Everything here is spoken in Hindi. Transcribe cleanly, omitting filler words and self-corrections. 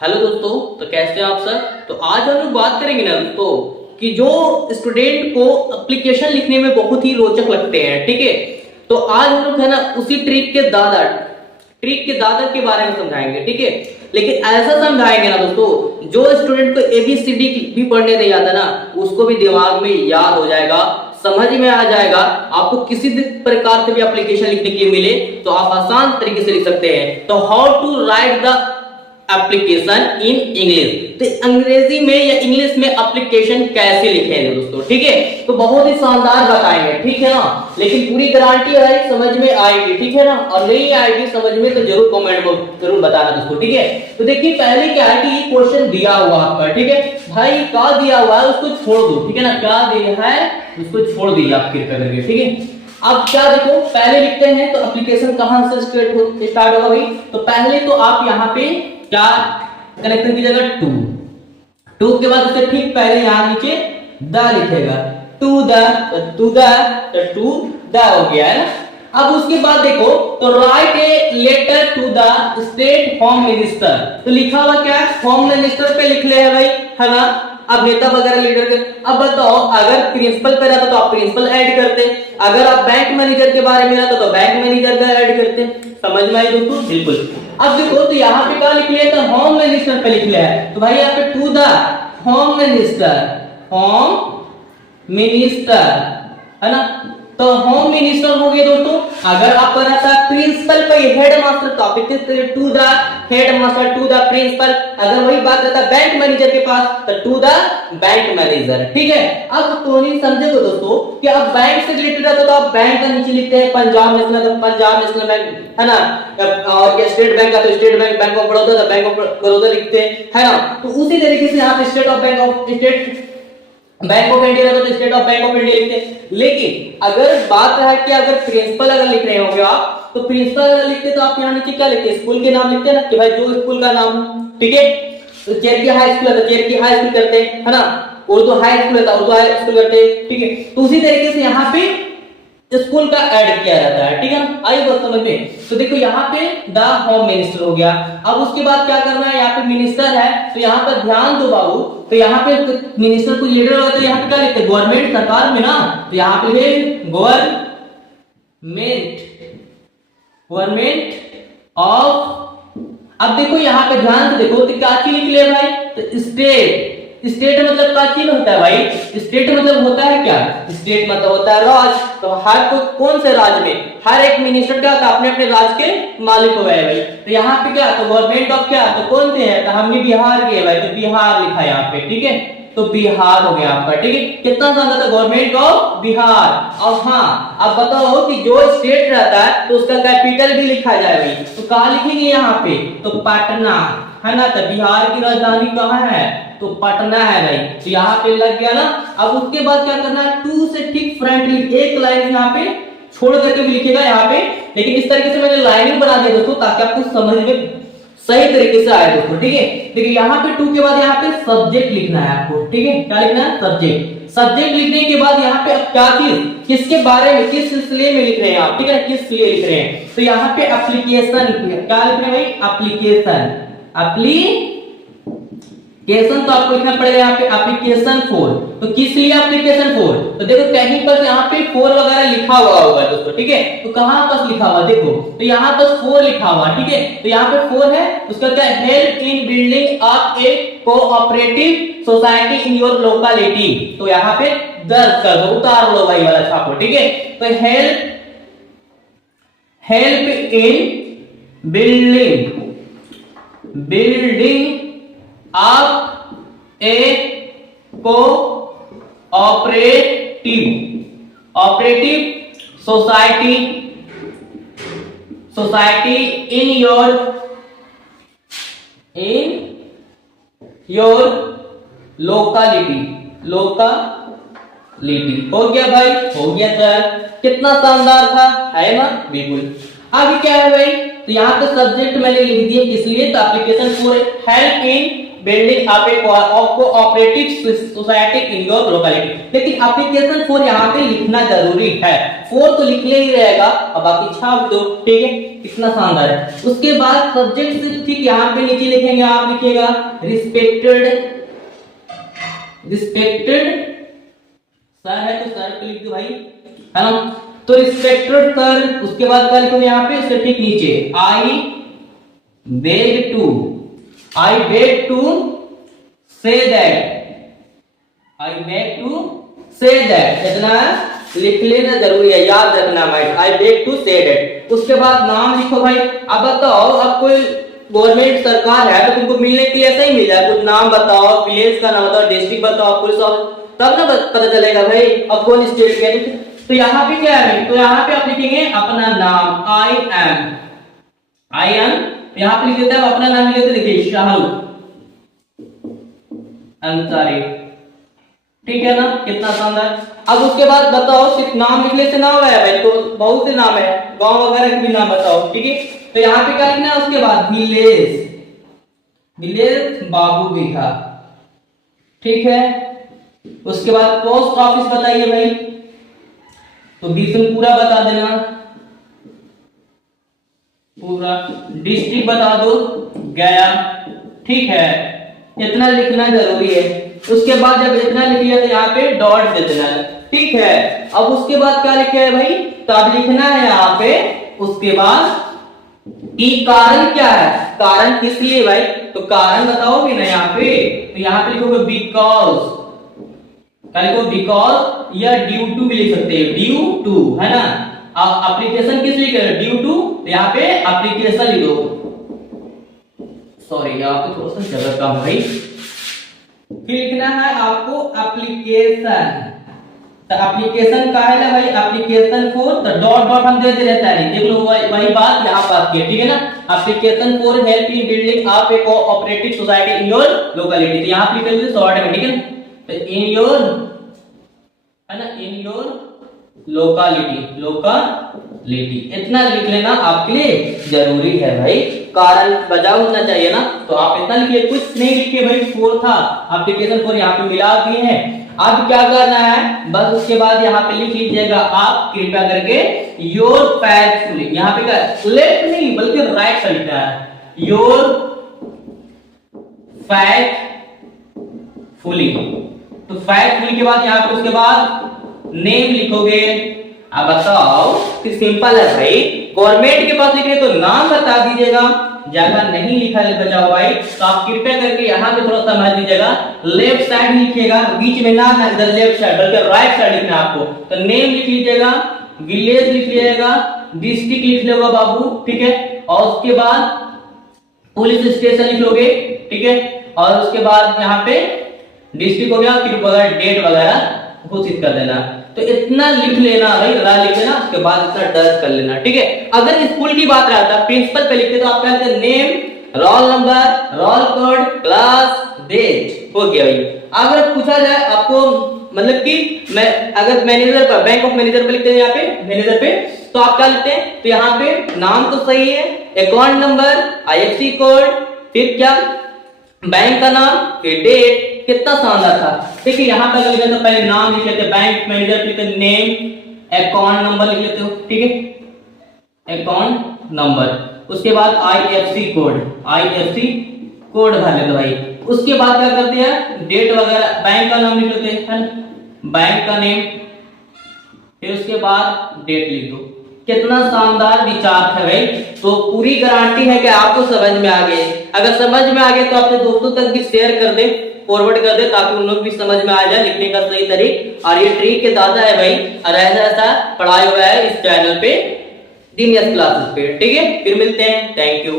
हेलो दोस्तों, तो कैसे हैं आप सर। तो आज हम लोग बात करेंगे ना दोस्तों कि जो स्टूडेंट को एप्लीकेशन लिखने में बहुत ही रोचक लगते हैं, ठीक है। तो आज हम लोग है ना उसी ट्रिक के दादा के बारे में समझाएंगे, ठीक है। लेकिन ऐसा समझाएंगे ना दोस्तों, जो स्टूडेंट को एबीसीडी भी पढ़ने नहीं आता ना, उसको भी दिमाग में याद हो जाएगा, समझ में आ जाएगा। आपको किसी भी प्रकार से भी एप्लीकेशन लिखने के लिए मिले तो आप आसान तरीके से लिख सकते हैं। तो how to write the application in English, तो अंग्रेजी में या इंग्लिश में एप्लीकेशन कैसे लिखेंगे दोस्तों, ठीक है। तो बहुत ही शानदार बताएंगे, ठीक है ना। लेकिन पूरी गारंटी है समझ में आएगी, ठीक है ना। और नहीं आएगी समझ में तो जरूर कमेंट में जरूर बताना दोस्तों, ठीक है। तो देखिए पहले क्या है कि ये क्वेश्चन दिया हुआ आपका, ठीक है भाई, क्या दिया हुआ है उसको छोड़ दो, ठीक है ना। क्या दिया है उसको छोड़ दीजिए आप कृपया करके, ठीक है। अब क्या देखो पहले लिखते हैं तो एप्लीकेशन कहां से स्टार्ट होगा भाई। तो पहले तो आप यहाँ पे क्या कनेक्शन कीजिएगा, टू के बाद उससे ठीक पहले यहां नीचे द लिखेगा, टू द टू द हो गया है ना। अब उसके बाद देखो तो write a letter to the state home minister, तो लिखा हुआ क्या है, होम मिनिस्टर पे लिख ले है भाई, है ना। अब नेता वगैरह लीडर के, अब बताओ अगर प्रिंसिपल पे रहता तो आप प्रिंसिपल ऐड करते, अगर आप बैंक मैनेजर के बारे में रहता तो बैंक मैनेजर का ऐड करते। समझ में आई दोस्तों, बिल्कुल। अब देखो तो यहाँ पे क्या लिख लिया था, होम मिनिस्टर पे लिख लिया है, तो भाई यहाँ पे टू द होम मिनिस्टर है ना। तो होम मिनिस्टर हो गया दोस्तों। अगर आपका रहता प्रिंसिपल पे हेड मास्टर का, to the headmaster to the principal. अगर वही बात रहता बैंक मैनेजर के पास तो टू द बैंक मैनेजर, ठीक है। अब तो नहीं समझेगा दोस्तों कि अब बैंक से रिलेटेड रहता तो आप बैंक का नीचे लिखते हैं पंजाब नेशनल, तो पंजाब नेशनल बैंक है ना। और स्टेट बैंक का तो state bank, bank of Baroda तो बैंक ऑफ बड़ौदा लिखते हैं, है ना। तो उसी तरीके से यहाँ पे स्टेट बैंक ऑफ इंडिया तो state of bank of India लिखते। लेकिन अगर बात है कि अगर प्रिंसिपल अगर लिख रहे होंगे आप, तो प्रिंसिपल अगर लिखते तो आप यहाँ नीचे क्या लिखते, स्कूल के नाम लिखते हैं ना, कि भाई जो स्कूल का नाम, ठीक है। तो चेरकी हाई स्कूल है तो चेरकी हाई स्कूल करते हैं, है ना। उर्दू हाई स्कूल है तो उर्दू हाई स्कूल करते हैं, ठीक है। तो उसी तरीके से यहाँ पे स्कूल का ऐड किया जाता है, ठीक है ना। आई बात समझ में। तो देखो यहाँ पे द होम मिनिस्टर हो गया। अब उसके बाद क्या करना है, यहाँ पे मिनिस्टर है तो यहाँ पर ध्यान दो बाबू। तो यहाँ पे मिनिस्टर को लीडर होगा तो यहाँ पे क्या लिखते हैं, गवर्नमेंट सरकार में ना, तो यहाँ पे गवर्नमेंट ऑफ। अब देखो यहाँ पे ध्यान से देखो तो क्या चीज लिख लिया भाई, तो स्टेट मतलब क्या चीज होता है भाई, स्टेट मतलब होता है क्या, स्टेट मतलब होता है राज। तो हर कौन से राज्य में हर एक मिनिस्टर क्या होता है, अपने अपने राज्य के मालिक हो गए भाई। तो यहाँ पे क्या, तो गवर्नमेंट ऑफ क्या, तो कौन से है, तो हमने बिहार के भाई, तो बिहार लिखा है यहाँ पे, ठीक है। तो बिहार हो गया आपका, ठीक है। कितना साल था, गवर्नमेंट ऑफ बिहार। और हाँ अब बताओ कि जो स्टेट रहता है तो उसका कैपिटल भी लिखा जाए भाई। तो कहाँ लिखेंगे यहाँ पे, तो पटना है ना। तो बिहार की राजधानी कहाँ है, तो पटना है भाई। तो यहाँ पे लग गया ना। अब उसके बाद क्या करना है, टू से ठीक फ्रंट एक लाइन यहाँ पे छोड़ करके भी लिखेगा यहाँ पे। लेकिन इस तरीके से मैंने लाइनिंग बना दिया दोस्तों ताकि आपको समझ में सही तरीके से आए दोस्तों, ठीक है। देखिए यहाँ पे टू के बाद यहाँ पे सब्जेक्ट लिखना है आपको, ठीक है। क्या लिखना है, सब्जेक्ट लिखने के बाद यहाँ पे अब क्या चीज, किसके बारे में, किस सिलसिले में लिख रहे हैं आप, ठीक है, किस लिए लिख रहे हैं। तो यहाँ पे एप्लीकेशन क्या लिख रहे हैं भाई, एप्लीकेशन तो आपको लिखना पड़ेगा यहाँ पे एप्लीकेशन फॉर। तो किस लिए एप्लीकेशन फॉर, तो देखो कहीं पर यहाँ पे फोर वगैरह लिखा हुआ होगा दोस्तों, ठीक है। तो कहां पर लिखा हुआ देखो, तो यहाँ पर फोर लिखा हुआ, ठीक है। तो यहाँ पे फोर है, उसका क्या, help in building up A cooperative society in your locality. तो यहाँ पे दर्ज कर दो, उतार लो भाई वाला छापो, ठीक है। तो help in building up a operative society in your locality हो गया भाई, हो गया सर। कितना शानदार था, है ना, बिल्कुल। आगे क्या है भाई, तो यहाँ पे सब्जेक्ट मैंने लिख दिया, किस लिए, तो application for help in building up A cooperative society in your locality. लेकिन एप्लीकेशन फॉर यहाँ पे लिखना जरूरी है, फोर तो लिखने ही रहेगा, अब बाकी छाप दो, ठीक है। कितना शानदार है। उसके बाद सब्जेक्ट से ठीक यहाँ पे नीचे लिखेंगे, आप लिखिएगा रिस्पेक्टेड, रिस्पेक्टेड सर है तो सर पे लिख दो भाई, है ना। तो रिस्पेक्टेड सर, उसके बाद क्या लिखोगे यहाँ पे, उससे ठीक नीचे I beg to say that, I beg to say that, इतना लिख लेना जरूरी है, याद रखना भाई, I beg to say that. उसके बाद नाम लिखो भाई। अब बताओ, अब कोई गवर्नमेंट सरकार है तो तुमको मिलने के लिए ऐसा ही मिल जाए, कुछ नाम बताओ, विलेज का नाम बताओ, डिस्ट्रिक्ट बताओ, पुलिस ऑफिस, तब ना पता चलेगा भाई अब कौन स्टेट के। तो यहाँ पे क्या है, तो यहाँ पे आप लिखेंगे अपना नाम, आई एम, यहाँ पे लिख देते हैं अपना नाम, लिख देते, देखिए शाहरुख अंसारी, ठीक है ना, कितना शानदार। अब उसके बाद बताओ, सिर्फ नाम लिखने से नाम है भाई, तो बहुत से नाम है, गांव वगैरह के भी नाम बताओ, ठीक है। तो यहाँ पे क्या लिखना है, उसके बाद विलेज बाबू बिघा, ठीक है। उसके बाद पोस्ट ऑफिस बताइए भाई, तो बिशनपुरा बता देना, पूरा डिस्ट्रिक्ट बता दो गया, ठीक है, इतना लिखना जरूरी है। उसके बाद जब इतना लिख लिया तो यहाँ पे डॉट दे देना है, ठीक है। अब उसके बाद क्या लिखा है भाई, तो अब लिखना है यहाँ पे उसके बाद कि कारण क्या है, कारण किस लिए भाई, तो कारण बताओगे ना यहाँ पे, तो यहाँ पे लिखोगे बिकॉज, बिकॉज या ड्यू टू भी लिख सकते हैं, ड्यू टू, है ना। अब एप्लीकेशन किस लिए कर, ड्यू टू, तो यहाँ पे एप्लीकेशन लिख दो, सॉरी यहाँ पे थोड़ा सा जगह कम भाई। फिर लिखना है आपको एप्लीकेशन, तो एप्लीकेशन का है ना भाई, एप्लीकेशन फॉर, तो डॉट डॉट हम देते रहता है, देख लो वही बात यहाँ बात की, ठीक है ना। Application for help in building up A cooperative society in your locality, तो यहाँ पे लिख दो शॉर्ट में, ठीक है। तो इन योर, है ना, इन योर लोकेलिटी, इतना लिख लेना आपके लिए जरूरी है भाई, कारण बजाव होना चाहिए ना, तो आप इतना लिखिए, कुछ नहीं लिखिए भाई, फोर था एप्लीकेशन फॉर, यहाँ पे मिला दिए हैं। अब क्या करना है, बस उसके बाद यहाँ पे लिख लीजिएगा आप कृपया करके योर फैक्टफुली, यहाँ पे क्या लेफ्ट नहीं बल्कि राइट साइड लिखना है, योर फैक्टफुली, तो फैक्टफुली के बाद यहाँ पे उसके बाद नेम लिखोगे। अब बताओ कि सिंपल है भाई, गवर्नमेंट के पास लिख रहे तो नाम बता दीजिएगा, जगह नहीं लिखा है बचाओ भाई, तो आप कृपया करके यहाँ पे थोड़ा समझ लीजिएगा, लेफ्ट साइड लिखिएगा, बीच में ना इधर लेफ्ट साइड बल्कि राइट साइड लिखना आपको। तो नेम लिख लीजिएगा, विलेज लिख लीजिएगा, डिस्ट्रिक्ट लिख लेगा बाबू, ठीक है, और उसके बाद पुलिस स्टेशन लिख लोगे, ठीक है, और उसके बाद यहाँ पे डिस्ट्रिक्ट हो गया, फिर डेट वगैरह घोषित कर देना। तो इतना लिख लेना भाई, लिख लेना, उसके बाद इतना दर्ज कर लेना, ठीक है। अगर स्कूल की बात रहता प्रिंसिपल पे लिखते तो आप क्या कहते, name, roll number, roll code, class, date, हो गया भाई। अगर पूछा जाए आपको, मतलब कि मैं अगर मैनेजर पर, बैंक ऑफ मैनेजर पे लिखते हैं, यहाँ पे मैनेजर पे, तो आप क्या लिखते हैं, तो यहाँ पे नाम तो सही है, अकाउंट नंबर, IFSC कोड, फिर क्या बैंक का नाम, फिर डेट, कितना शानदार था। देखिए यहाँ पे लिखा तो पहले नाम लिख लेते, बैंक मैनेजर लिखते, नेम, अकाउंट नंबर लिख लेते हो, ठीक है, अकाउंट नंबर, उसके बाद IFSC कोड भर लेते भाई। उसके बाद क्या करते हैं, डेट वगैरह, बैंक का नाम लिख लेते हैं, बैंक का नेम, फिर उसके बाद डेट लिख दो। कितना शानदार विचार है भाई। तो पूरी गारंटी है कि आपको समझ में आ गए। अगर समझ में आ गए तो अपने दोस्तों तक भी शेयर कर दे, फॉरवर्ड कर दे, ताकि उन लोग भी समझ में आ जाए लिखने का सही तरीका। और ये ट्रिक के दादा है भाई, और ऐसा ऐसा पढ़ाया हुआ है इस चैनल पे, जीनियस क्लासेस पे, ठीक है। फिर मिलते हैं, थैंक यू।